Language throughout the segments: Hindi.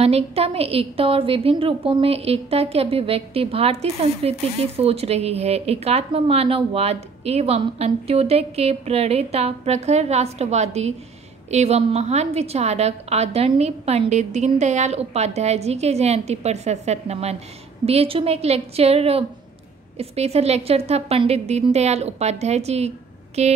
अनेकता में एकता और विभिन्न रूपों में एकता की अभिव्यक्ति भारतीय संस्कृति की सोच रही है। एकात्म मानववाद एवं अंत्योदय के प्रणेता प्रखर राष्ट्रवादी एवं महान विचारक आदरणीय पंडित दीनदयाल उपाध्याय जी के जयंती पर सशत नमन। बीएचयू में एक स्पेशल लेक्चर था पंडित दीनदयाल उपाध्याय जी के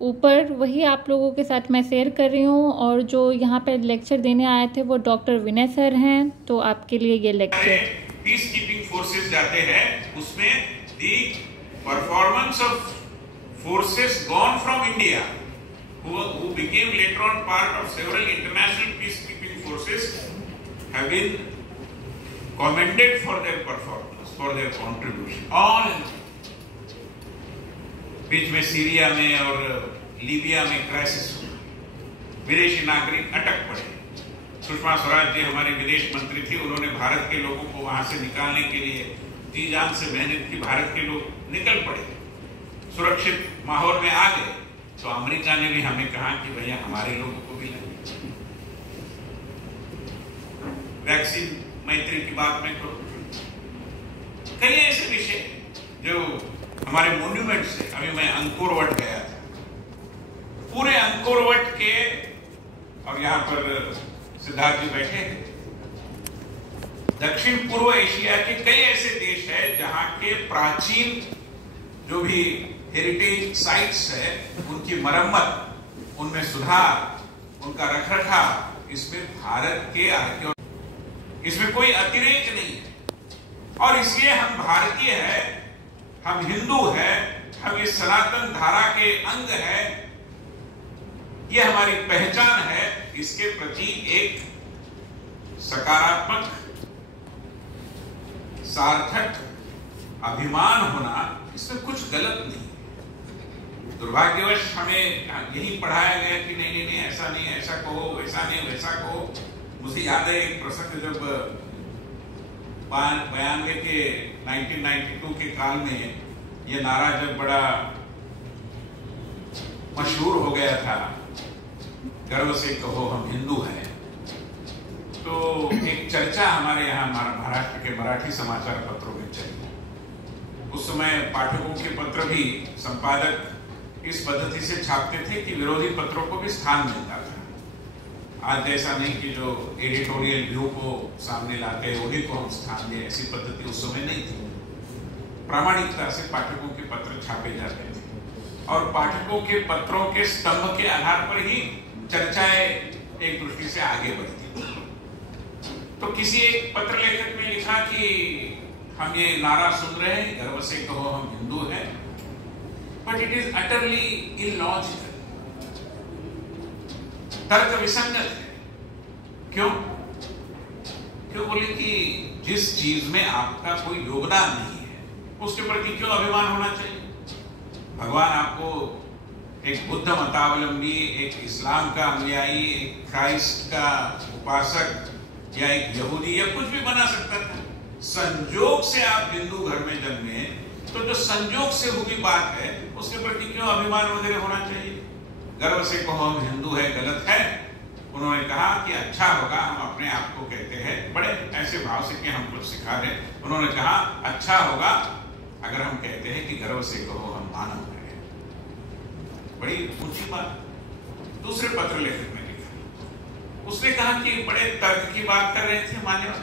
ऊपर, वही आप लोगों के साथ मैं शेयर कर रही हूँ। और जो यहाँ पर लेक्चर देने आए थे वो डॉक्टर विनय सर हैं, तो आपके लिए ये लेक्चर। पीस कीपिंग फोर्सेस जाते हैं, उसमें the performance of forces gone from India who became later on part of several international peacekeeping forces have been commended for their performance, for their contribution. All बीच में सीरिया में और लीबिया में क्राइसिस हुआ, विदेशी नागरिक अटक पड़े। सुषमा स्वराज जी हमारी विदेश मंत्री थी, उन्होंने भारत के लोगों को वहां से निकालने के लिए जी जान से मेहनत की। भारत के लोग निकल पड़े, सुरक्षित माहौल में आ गए। तो अमेरिका ने भी हमें कहा कि भैया हमारे लोगों को भी लगे। वैक्सीन मैत्री की बात में करो, कई ऐसे विषय जो हमारे मॉन्यूमेंट्स है। अभी मैं अंकोर वट गया था, पूरे अंकोर वट के, और यहाँ पर सिद्धार्थ जी बैठे हैं, दक्षिण पूर्व एशिया के कई ऐसे देश है जहां के प्राचीन जो भी हेरिटेज साइट्स है उनकी मरम्मत, उनमें सुधार, उनका रखरखाव, इसमें भारत के आर्कियोलॉजी, इसमें कोई अतिरेक नहीं है। और इसलिए हम भारतीय है, हम हिंदू है, हम इस सनातन धारा के अंग है, ये हमारी पहचान है। इसके प्रति एक सकारात्मक सार्थक अभिमान होना, इसमें कुछ गलत नहीं। दुर्भाग्यवश हमें यही पढ़ाया गया कि नहीं नहीं ऐसा नहीं, ऐसा कहो, वैसा नहीं, वैसा कहो। मुझे याद है एक प्रसंग, जब 92 के 1992 के काल में ये नारा जब बड़ा मशहूर हो गया था, गर्व से कहो हम हिंदू हैं, तो एक चर्चा हमारे यहाँ महाराष्ट्र के मराठी समाचार पत्रों में चली। उस समय पाठकों के पत्र भी संपादक इस पद्धति से छापते थे कि विरोधी पत्रों को भी स्थान मिलता था। आज जैसा नहीं कि जो एडिटोरियल व्यू को सामने लाते हैं उन्हीं को हम स्थान दें, ऐसी पद्धति उस समय नहीं थी। प्रामाणिकता से पाठकों के पत्र छापे जाते थे और पाठकों के पत्रों के स्तंभ के आधार पर ही चर्चाएं एक दृष्टि से आगे बढ़ती थी। तो किसी एक पत्र लेखक ने लिखा कि हम ये नारा सुन रहे हैं, गर्व से कहो हम हिंदू हैं, but it is utterly illogical, तर्क विसंगत है। क्यों? बोले कि जिस चीज में आपका कोई योगदान नहीं है उसके प्रति क्यों अभिमान होना चाहिए? भगवान आपको एक बुद्ध मतावलंबी, एक इस्लाम का अनुयायी, एक क्राइस्ट का उपासक या एक यहूदी या कुछ भी बना सकता था। संजोग से आप हिंदू घर में जन्मे, तो जो संजोग से हुई बात है उसके प्रति क्यों अभिमान वगैरह होना चाहिए? गर्व से कहो हम हिंदू है, गलत है। उन्होंने कहा कि अच्छा होगा, हम अपने आप को कहते हैं बड़े ऐसे भाव से कि हम कुछ सिखा रहे। उन्होंने कहा अच्छा होगा अगर हम कहते हैं कि गर्व से कहो हम मानव हैं। बड़ी ऊंची बात। दूसरे पत्र लेखक ने लिखा, उसने कहा कि बड़े तर्क की बात कर रहे थे मानव,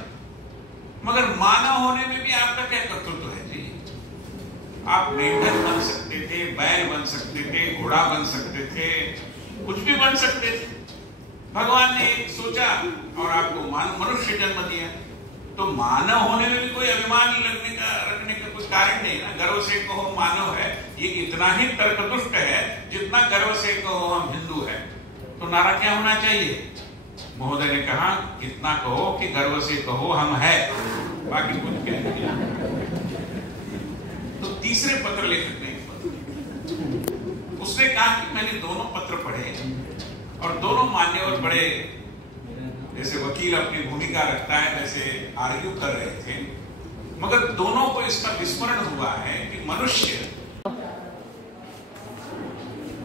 मगर मानव होने में भी आपका क्या कर्तृत्व है जी? आप मेंढक बन सकते थे, बैल बन सकते थे, घोड़ा बन सकते थे, कुछ भी बन सकते थे। भगवान ने एक सोचा और आपको मनुष्य जन्म दिया, तो मानव होने में भी कोई अभिमान रखने का कोई कारण नहीं ना। गर्व से कहो मानव है, ये इतना ही तर्कदुष्ट है जितना गर्व से कहो हम हिंदू है। तो नारा क्या होना चाहिए? महोदय ने कहा इतना कहो कि गर्व से कहो हम है, बाकी कुछ कह नहीं। तो तीसरे पत्र लेखक ने उसने कहा कि मैंने दोनों पत्र पढ़े और दोनों मान्यवर बड़े, जैसे वकील अपनी भूमिका रखता है वैसे आर्ग्यू कर रहे थे, मगर दोनों को इसका विस्मरण हुआ है कि मनुष्य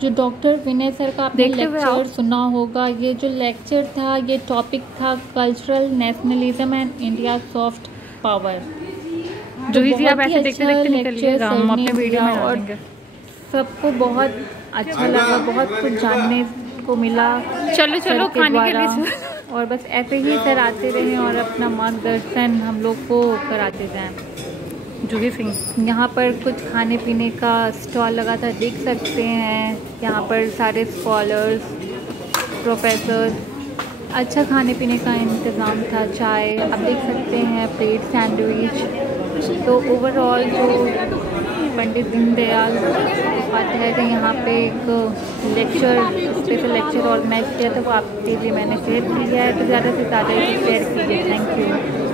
जो डॉक्टर विनय सर का आपने लेक्चर सुना होगा, ये जो लेक्चर था, ये टॉपिक था cultural nationalism and India soft power. जो ही आप ऐसे देखते देखते निकलिएगा, हम अपने वीडियो में और सबको बहुत अच्छा लगा, बहुत कुछ जानने को मिला। चलो खाने के लिए और बस ऐसे ही सर आते रहे और अपना मार्गदर्शन हम लोग को कराते जाएं। जूही सिंह यहाँ पर कुछ खाने पीने का स्टॉल लगा था, देख सकते हैं। यहाँ पर सारे स्कॉलर्स, प्रोफेसर, अच्छा खाने पीने का इंतज़ाम था। चाय आप देख सकते हैं, प्लेट सैंडविच। तो ओवरऑल जो पंडित दीनदयाल उपाध्याय का यहाँ पे एक लेक्चर, स्पेशल लेक्चर ऑर्गेनाइज किया था, वो आपके लिए मैंने शेयर किया है। तो ज़्यादा से ज़्यादा इसे शेयर कीजिए। Thank you.